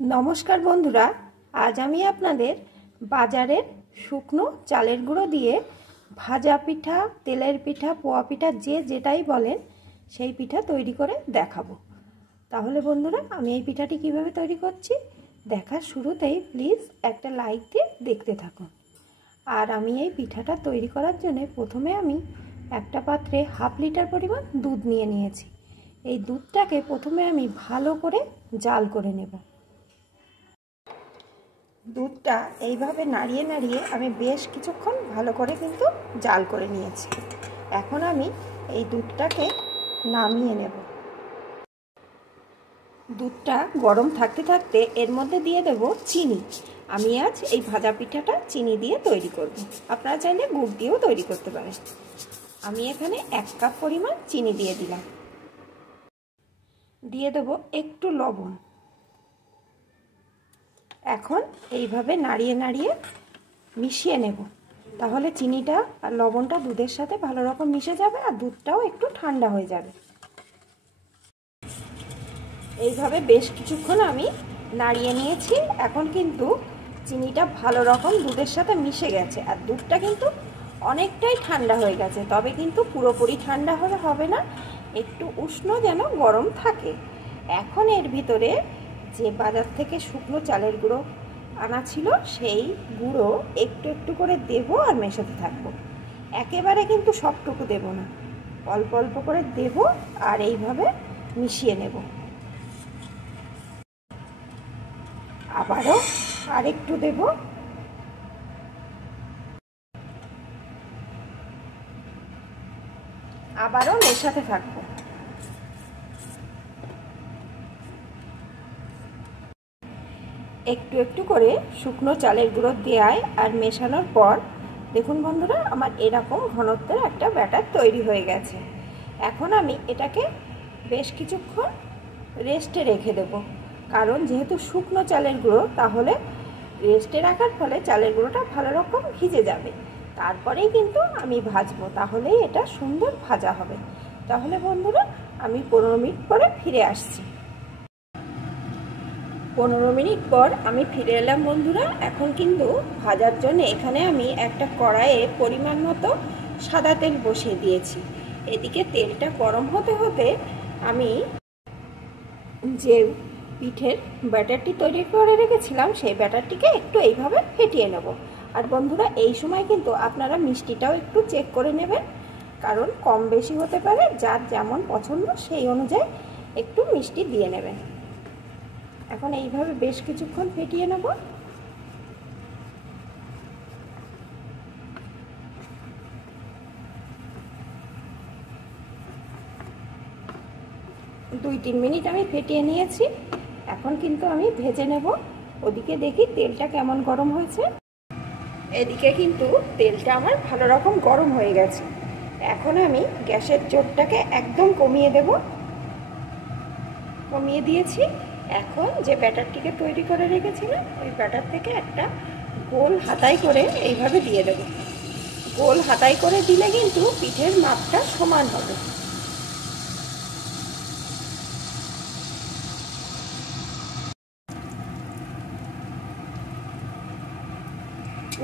নমস্কার বন্ধুরা, আজ আমি আপনাদের বাজারের শুকনো চালের গুঁড়ো দিয়ে ভাজা পিঠা, তেলের পিঠা, পোয়া পিঠা যে যেটাই বলেন সেই পিঠা তৈরি করে দেখাবো। তাহলে বন্ধুরা, আমি এই পিঠাটি কিভাবে তৈরি করছি দেখার শুরুতেই প্লিজ একটা লাইক দিয়ে দেখতে থাকুন। আর আমি এই পিঠাটা তৈরি করার জন্য প্রথমে আমি একটা পাত্রে হাফ লিটার পরিমাণ দুধ নিয়ে নিয়েছি। এই দুধটাকে প্রথমে আমি ভালো করে জাল করে নেব। দুধটা এইভাবে নাড়িয়ে নাড়িয়ে আমি বেশ কিছুক্ষণ ভালো করে কিন্তু জাল করে নিয়েছি। এখন আমি এই দুধটাকে নামিয়ে নেব। দুধটা গরম থাকতে থাকতে এর মধ্যে দিয়ে দেব চিনি। আমি আজ এই ভাজা পিঠাটা চিনি দিয়ে তৈরি করব। আপনারা চাইলে গুড় দিয়েও তৈরি করতে পারেন। আমি এখানে 1 কাপ পরিমাণ চিনি দিয়ে দিলাম। দিয়ে দেব একটু লবণ। এখন এইভাবে নাড়িয়ে নাড়িয়ে মিশিয়ে নেব। তাহলে চিনিটা আর লবণটা দুধের সাথে ভালো রকম মিশে যাবে আর দুধটাও একটু ঠান্ডা হয়ে যাবে। এইভাবে বেশ কিছুক্ষণ আমি নাড়িয়ে নিয়েছি। এখন কিন্তু চিনিটা ভালো রকম দুধের সাথে মিশে গেছে আর দুধটা কিন্তু অনেকটাই ঠান্ডা হয়ে গেছে। তবে কিন্তু পুরোপুরি ঠান্ডা হবে না, একটু উষ্ণ যেন গরম থাকে। এখন এর ভিতরে যে বাজার থেকে শুকনো চালের গুঁড়ো আনা ছিল সেই গুঁড়ো একটু একটু করে দেব আর মেশাতে থাকবো। একেবারে কিন্তু সবটুকু দেব না, অল্প অল্প করে দেব আর এইভাবে মিশিয়ে নেব। আবারও আরেকটু দেব। আবারও মেশাতে থাকবো। একটু একটু করে শুকনো চালের গুঁড়ো দেওয়ায় আর মেশানোর পর দেখুন বন্ধুরা, আমার এরকম ঘনত্বের একটা ব্যাটার তৈরি হয়ে গেছে। এখন আমি এটাকে বেশ কিছুক্ষণ রেস্টে রেখে দেব। কারণ যেহেতু শুকনো চালের গুঁড়ো, তাহলে রেস্টে রাখার ফলে চালের গুঁড়োটা ভালো রকম ভিজে যাবে। তারপরেই কিন্তু আমি ভাজবো, তাহলেই এটা সুন্দর ভাজা হবে। তাহলে বন্ধুরা, আমি 15 মিনিট পরে ফিরে আসছি। 15 মিনিট পর আমি ফিরে এলাম বন্ধুরা। এখন কিন্তু ভাজার জন্য এখানে আমি একটা কড়াইয়ে পরিমাণ মতো সাদা তেল বসিয়ে দিয়েছি। এদিকে তেলটা গরম হতে হতে আমি যে পিঠের ব্যাটারটি তৈরি করে রেখেছিলাম সেই ব্যাটারটিকে একটু এইভাবে ফেটিয়ে নেব। আর বন্ধুরা, এই সময় কিন্তু আপনারা মিষ্টিটাও একটু চেক করে নেবেন, কারণ কম বেশি হতে পারে। যার যেমন পছন্দ সেই অনুযায়ী একটু মিষ্টি দিয়ে নেবেন। এখন এইভাবে বেশ কিছুক্ষণ ফেটিয়ে নেব। দুই 3 মিনিট আমি ফেটিয়ে নিয়েছি। এখন কিন্তু আমি ভেজে নেব। ওদিকে দেখি তেলটা কেমন গরম হয়েছে। এদিকে কিন্তু তেলটা আমার ভালো রকম গরম হয়ে গেছে। এখন আমি গ্যাসের জোরটাকে একদম কমিয়ে দেব। কমিয়ে দিয়েছি। এখন যে ব্যাটারটিকে তৈরি করে রেখেছিলাম ওই ব্যাটার থেকে একটা গোল হাতাই করে এইভাবে দিয়ে দেব। গোল হাতাই করে দিলে কিন্তু পিঠের মাপটা সমান হবে।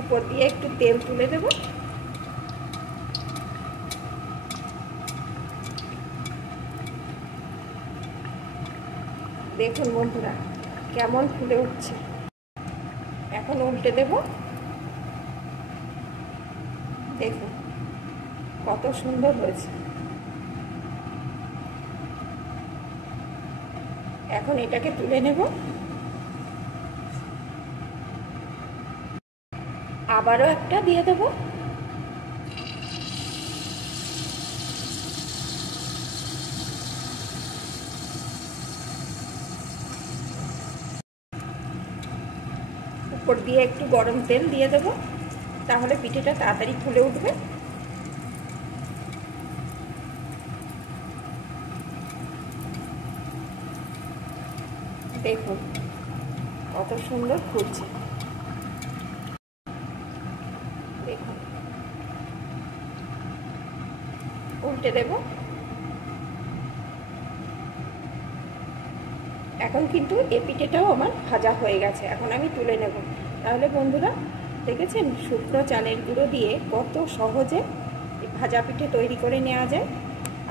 উপর দিয়ে একটু তেল তুলে দেব। দেখুন বন্ধুরা, কেমন ফুলে উঠছে। এখন উল্টে দেব। দেখুন কত সুন্দর হয়েছে। এখন এটাকে তুলে নেব। আবারও একটা দিয়ে দেব। উপর দিয়ে একটু গরম তেল দিয়ে দেব, তাহলে পিঠেটা তাড়াতাড়ি ফুলে উঠবে। দেখুন কত সুন্দর ফুলছে। দেখুন, উল্টে দেব। এখন কিন্তু এই পিঠেটাও আমার ভাজা হয়ে গেছে, এখন আমি তুলে নেব। তাহলে বন্ধুরা দেখেছেন শুকনো চালের গুঁড়ো দিয়ে কত সহজে ভাজা পিঠে তৈরি করে নেওয়া যায়।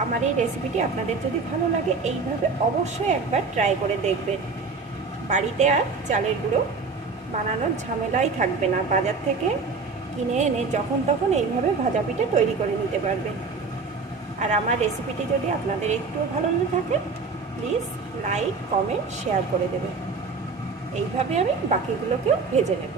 আমার এই রেসিপিটি আপনাদের যদি ভালো লাগে এইভাবে অবশ্যই একবার ট্রাই করে দেখবেন। বাড়িতে আর চালের গুঁড়ো বানানোর ঝামেলাই থাকবে না, বাজার থেকে কিনে এনে যখন তখন এইভাবে ভাজা পিঠে তৈরি করে নিতে পারবেন। আর আমার রেসিপিটি যদি আপনাদের একটুও ভালো লেগে থাকে প্লিজ লাইক, কমেন্ট, শেয়ার করে দেবেন। এইভাবে আমি বাকিগুলোকেও ভেজে নেব।